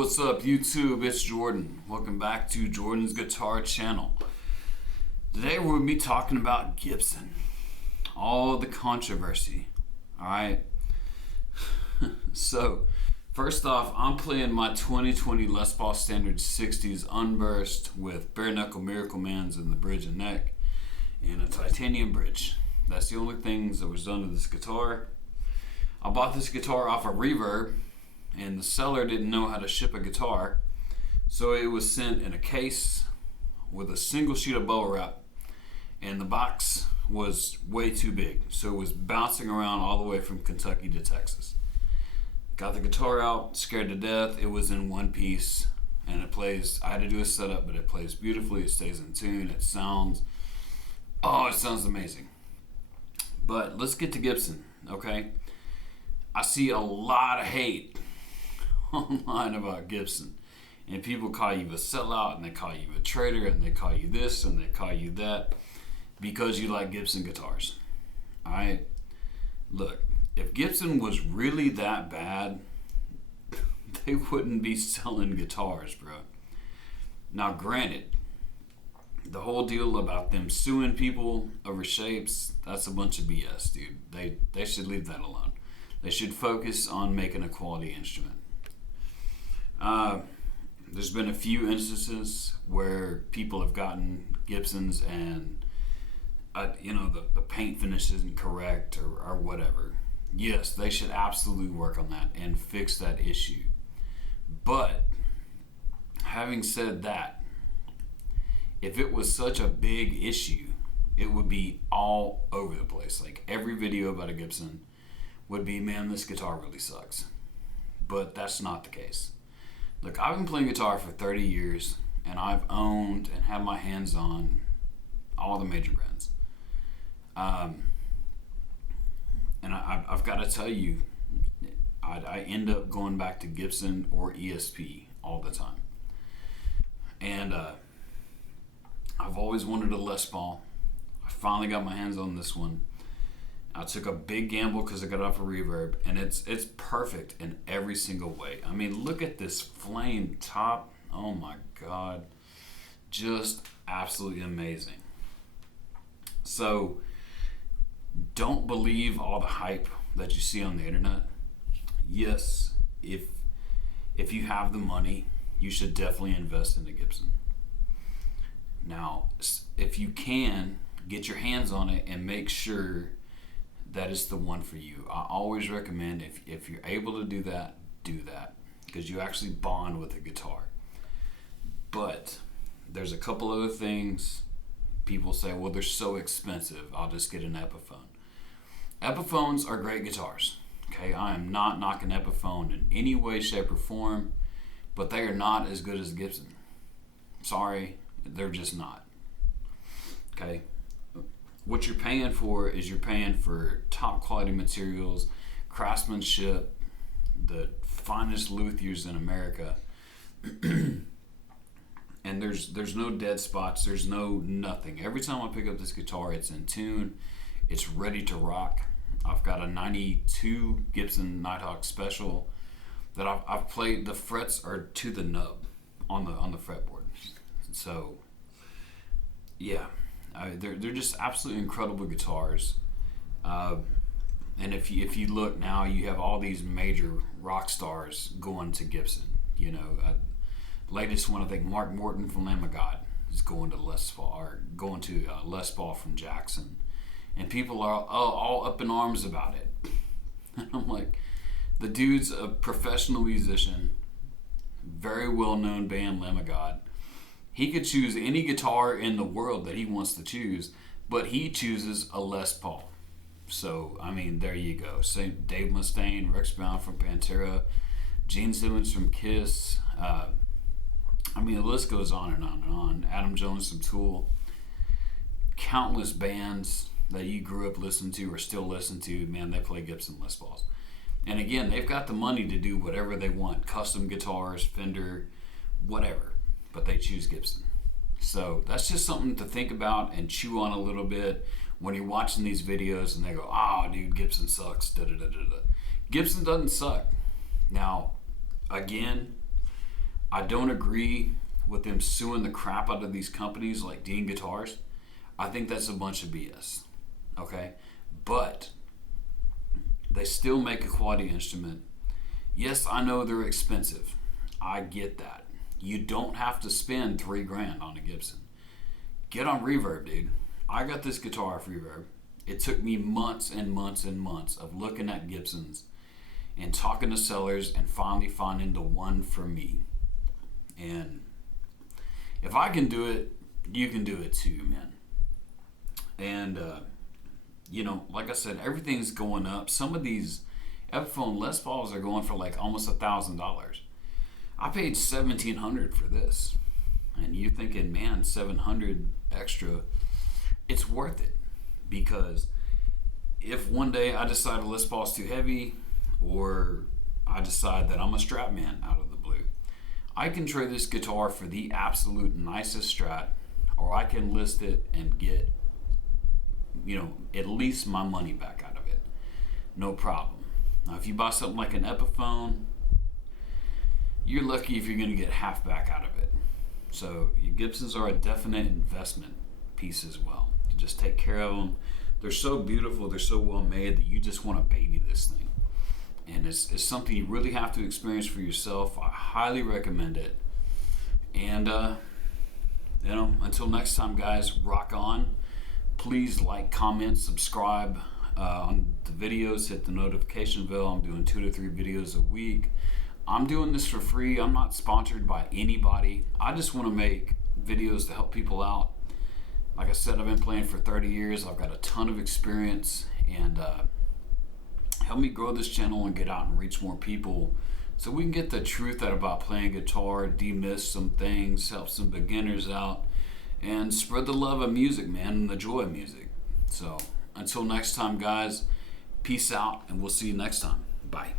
What's up YouTube? It's Jordan. Welcome back to Jordan's Guitar Channel. Today we're going to be talking about Gibson. All the controversy. Alright? So, first off, I'm playing my 2020 Les Paul Standard 60s Unburst with bare knuckle Miracle Mans in the bridge and neck and a titanium bridge. That's the only things that was done to this guitar. I bought this guitar off of Reverb, and the seller didn't know how to ship a guitar, so it was sent in a case with a single sheet of bubble wrap, and the box was way too big, so it was bouncing around all the way from Kentucky to Texas. Got the guitar out, scared to death. It was in one piece, and it plays, I had to do a setup, but it plays beautifully. It stays in tune. It sounds amazing. But let's get to Gibson, okay? I see a lot of hate online about Gibson, and people call you a sellout, and they call you a traitor, and they call you this, and they call you that, because you like Gibson guitars. Alright? Look, if Gibson was really that bad, they wouldn't be selling guitars, bro. Now granted, the whole deal about them suing people over shapes, that's a bunch of BS, dude. They should leave that alone. They should focus on making a quality instrument. There's been a few instances where people have gotten Gibsons and the paint finish isn't correct or whatever. Yes, they should absolutely work on that and fix that issue. But having said that, if it was such a big issue, it would be all over the place. Like every video about a Gibson would be, man, this guitar really sucks. But that's not the case. Look, I've been playing guitar for 30 years, and I've owned and had my hands on all the major brands. And I've got to tell you, I end up going back to Gibson or ESP all the time. And I've always wanted a Les Paul. I finally got my hands on this one. I took a big gamble because I got it off of Reverb, and it's perfect in every single way. I mean, look at this flame top. Oh my God. Just absolutely amazing. So, don't believe all the hype that you see on the internet. Yes, if you have the money, you should definitely invest in a Gibson. Now, if you can, get your hands on it and make sure that is the one for you. I always recommend if you're able to do that, because you actually bond with the guitar. But there's a couple other things. People say, well, they're so expensive, I'll just get an Epiphone. Epiphones are great guitars. Okay, I am not knocking Epiphone in any way, shape, or form, but they are not as good as Gibson. Sorry, they're just not. Okay. What you're paying for is you're paying for top quality materials, craftsmanship, the finest luthiers in America. And there's no dead spots, there's no nothing. Every time I pick up this guitar, it's in tune, it's ready to rock. I've got a 92 Gibson Nighthawk Special that I've played, the frets are to the nub on the fretboard. So yeah. They're just absolutely incredible guitars, and if you look now, you have all these major rock stars going to Gibson. Latest one, I think Mark Morton from Lamb of God is going to Les Paul, or going to Les Paul from Jackson, and people are all up in arms about it. And I'm like, the dude's a professional musician, very well known band, Lamb of God. He could choose any guitar in the world that he wants to choose, but he chooses a Les Paul. So, I mean, there you go. Same Dave Mustaine, Rex Brown from Pantera, Gene Simmons from Kiss. I mean, the list goes on and on and on. Adam Jones from Tool. Countless bands that you grew up listening to or still listen to, man, they play Gibson Les Pauls. And again, they've got the money to do whatever they want. Custom guitars, Fender, whatever. But they choose Gibson. So that's just something to think about and chew on a little bit when you're watching these videos and they go, oh, dude, Gibson sucks. Da, da, da, da, da. Gibson doesn't suck. Now, again, I don't agree with them suing the crap out of these companies like Dean Guitars. I think that's a bunch of BS. Okay? But they still make a quality instrument. Yes, I know they're expensive. I get that. You don't have to spend $3,000 on a Gibson. Get on Reverb, dude. I got this guitar off Reverb. It took me months and months and months of looking at Gibsons and talking to sellers and finally finding the one for me. And if I can do it, you can do it too, man. And, like I said, everything's going up. Some of these Epiphone Les Pauls are going for like almost $1,000. I paid $1,700 for this. And you're thinking, man, $700 extra, it's worth it. Because if one day I decide a Les Paul's too heavy, or I decide that I'm a Strat man out of the blue, I can trade this guitar for the absolute nicest Strat, or I can list it and get, at least my money back out of it. No problem. Now, if you buy something like an Epiphone, you're lucky if you're going to get half back out of it. So your Gibsons are a definite investment piece as well. You just take care of them. They're so beautiful, they're so well made that you just want to baby this thing. And it's something you really have to experience for yourself. I highly recommend it. And, until next time, guys, rock on. Please like, comment, subscribe on the videos. Hit the notification bell. I'm doing 2 to 3 videos a week. I'm doing this for free. I'm not sponsored by anybody. I just want to make videos to help people out. Like I said, I've been playing for 30 years. I've got a ton of experience, and help me grow this channel and get out and reach more people so we can get the truth out about playing guitar, demyth some things, help some beginners out, and spread the love of music, man, and the joy of music. So until next time, guys, peace out, and we'll see you next time. Bye.